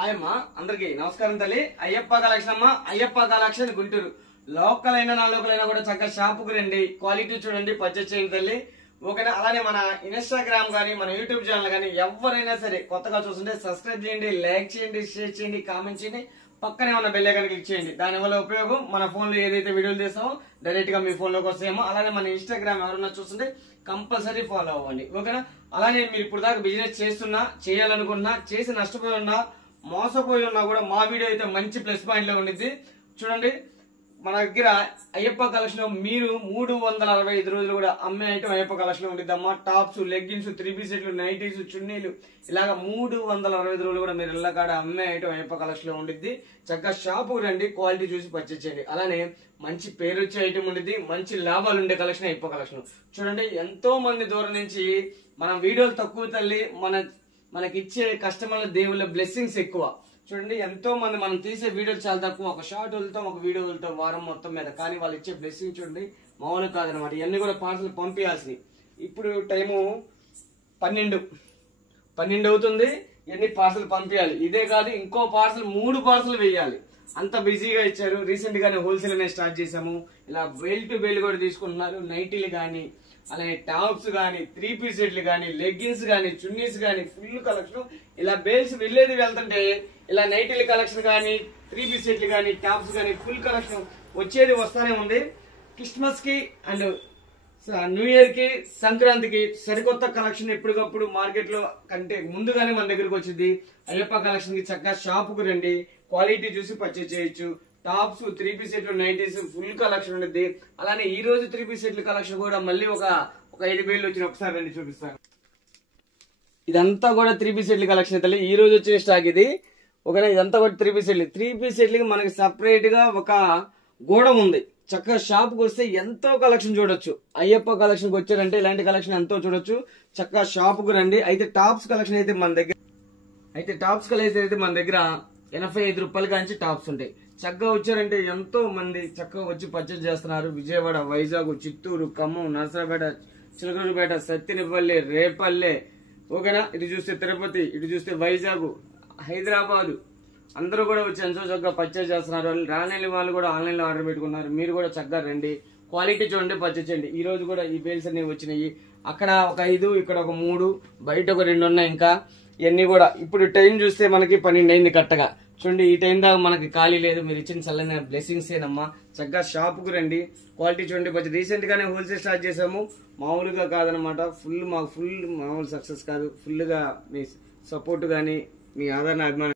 Hi అమ్మా, అందరికి నమస్కారం తల్లి. అయ్యప్ప కలెక్షన్ అమ్మా, అయ్యప్ప కలెక్షన్ గుంటూరు. లోకల్ అయినా నా లోకల్ అయినా కూడా చక్కగా షాపుకు రండి, క్వాలిటీ చూడండి, పర్చేస్ చేయండి తల్లి. ఓకేనా? అలానే మన ఇన్స్టాగ్రామ్ గానీ మన యూట్యూబ్ ఛానల్ గానీ ఎవరైనా సరే కొత్తగా చూస్తుంటే సబ్స్క్రైబ్ చేయండి, లైక్ చేయండి, షేర్ చేయండి, కామెంట్ చేయండి, పక్కనే ఉన్న బెల్ ఐకాన్ క్లిక్ చేయండి. దానివల్ల ఉపయోగం మన ఫోన్ లో ఏదైతే వీడియోలు చేస్తామో డైరెక్ట్ గా మీ ఫోన్ లోకి వస్తాయేమో. అలానే మన ఇన్స్టాగ్రామ్ ఎవరైనా చూస్తుంటే కంపల్సరీ ఫాలో అవ్వండి. ఓకేనా? అలానే మీరు ఇప్పుడు దాకా బిజినెస్ చేస్తున్నా, చేయాలనుకున్నా, చేసి నష్టపోయి ఉన్నా, మోసపోయి ఉన్నా కూడా మా వీడియో అయితే మంచి ప్లస్ పాయింట్ లో ఉండిద్ది. చూడండి, మన దగ్గర అయ్యప్ప కలెక్షన్ లో మీరు 365 రోజులు కూడా అమ్మే ఐటమ్ అయ్యప్ప కలెక్షన్ లో ఉండిద్దమ్మా. టాప్స్, లెగ్గిన్స్, 3 పీస్ సెట్లు, నైటీస్, చున్నీలు, ఇలాగా 365 రోజులు కూడా మీరు ఇళ్ళకాడ అమ్మే ఐటమ్ అయ్యప్ప కలెక్షన్ లో ఉండిద్ది. చక్కగా షాపు రండి, క్వాలిటీ చూసి పర్చేస్ చేయండి. అలానే మంచి పేరు వచ్చే ఐటమ్ ఉండిద్ది, మంచి లాభాలు ఉండే కలెక్షన్ అయ్యప్ప కలెక్షన్. చూడండి, ఎంతో మంది దూరం నుంచి మన వీడియోలు తక్కువ తల్లి, మనకిచ్చే కస్టమర్ల దేవుళ్ళ బ్లెస్సింగ్స్ ఎక్కువ. చూడండి, ఎంతో మంది మనం తీసే వీడియోలు చాలా తక్కువ, ఒక షార్ట్ వెళ్తాం, ఒక వీడియో వెళ్తాం వారం మొత్తం మీద, కానీ వాళ్ళు ఇచ్చే బ్లెస్సింగ్ చూడండి మామూలు కాదనమాట. ఇవన్నీ కూడా పార్సల్ పంపించాల్సినవి. ఇప్పుడు టైము 12 అవుతుంది, ఇవన్నీ పార్సల్ పంపించాలి. ఇదే కాదు, ఇంకో పార్సల్ 3 పార్సల్ వేయాలి. అంత బిజీగా ఇచ్చారు. రీసెంట్ గానే హోల్సేల్ అనేది స్టార్ట్ చేసాము. ఇలా బెల్ టు బెల్ కూడా తీసుకుంటున్నారు. నైటీలు గానీ, అలాగే టాప్స్ గానీ, 3 పీస్ సెట్లు గానీ, లెగ్గిన్స్ గానీ, చున్నీస్ గానీ, ఫుల్ కలెక్షన్. ఇలా బేల్స్ వెళ్ళేది వెళ్తుంటే ఇలా నైటీల కలెక్షన్ గానీ, 3 పీస్ సెట్లు గానీ, టాప్స్ గానీ, ఫుల్ కలెక్షన్ వచ్చేది వస్తానే ఉంది. క్రిస్మస్ కి అండ్ న్యూ ఇయర్ కి, సంక్రాంతికి సరికొత్త కలెక్షన్ ఎప్పటికప్పుడు మార్కెట్ లో కంటే ముందుగానే మన దగ్గరకు వచ్చింది. అయ్యప్ప కలెక్షన్ కి చక్కగా షాపుకు రండి, క్వాలిటీ చూసి పర్చేజ్ చేయొచ్చు. టాప్స్, 3 పీస్ సెట్లు, నైటీస్ ఫుల్ కలెక్షన్ ఉంటుంది. అలానే ఈ రోజు 3 పీస్ సెట్ల కలెక్షన్ కూడా మళ్ళీ ఒక 5 పేర్లు వచ్చిన ఒకసారి రండి చూపిస్తాను. ఇదంతా కూడా 3 పీస్ సెట్ల కలెక్షన్ తల్లి. ఈ రోజు వచ్చిన స్టాక్ ఇది. ఓకేనా? ఇదంతా కూడా 3 పీస్ సెట్లు. 3 పీస్ సెట్లకి మనకి సపరేట్ గా ఒక గోడం ఉంది. చక్కగా షాప్ కు వస్తే ఎంతో కలెక్షన్ చూడొచ్చు. అయ్యప్ప కలెక్షన్ కి వచ్చారంటే ఇలాంటి కలెక్షన్ ఎంతో చూడొచ్చు. చక్కగా షాప్ కు రండి. అయితే టాప్స్ కలెక్షన్ అయితే మన దగ్గర 85 రూపాయల కాంచి టాప్స్ ఉంటాయి. చక్కగా వచ్చారంటే ఎంతో మంది చక్కగా వచ్చి పర్చేజ్ చేస్తున్నారు. విజయవాడ, వైజాగ్, చిత్తూరు, ఖమ్మం, నర్సరాపేట, చిలకలూరుపేట, సత్తినపల్లి, రేపల్లె. ఓకేనా? ఇటు చూస్తే తిరుపతి, ఇటు చూస్తే వైజాగ్, హైదరాబాద్, అందరూ కూడా వచ్చి ఎంతో చక్కగా పర్చేజ్ చేస్తున్నారు. రాని వాళ్ళు కూడా ఆన్లైన్ లో ఆర్డర్ పెట్టుకున్నారు. మీరు కూడా చక్కగా రండి, క్వాలిటీ చూడండి, పర్చేజ్ చేయండి. ఈ రోజు కూడా ఈ బేల్స్ అనేవి వచ్చినాయి. అక్కడ ఒక 5, ఇక్కడ ఒక 3, బయట ఒక 2 ఉన్నాయి. ఇంకా ఇవన్నీ కూడా ఇప్పుడు టైం చూస్తే మనకి 12 అయింది కరెక్ట్గా. చూడండి, ఈ టైం దాకా మనకి ఖాళీ లేదు. మీరు ఇచ్చిన చల్లని బ్లెస్సింగ్స్ ఏనమ్మా. చక్కగా షాపుకు రండి, క్వాలిటీ చూడండి. కొంచెం రీసెంట్ గానే హోల్సేల్ స్టార్ట్ చేసాము. మామూలుగా కాదనమాట. మాకు ఫుల్ మామూలు సక్సెస్ కాదు. ఫుల్ గా మీ సపోర్ట్ గానీ, మీ ఆదరణ, అభిమానం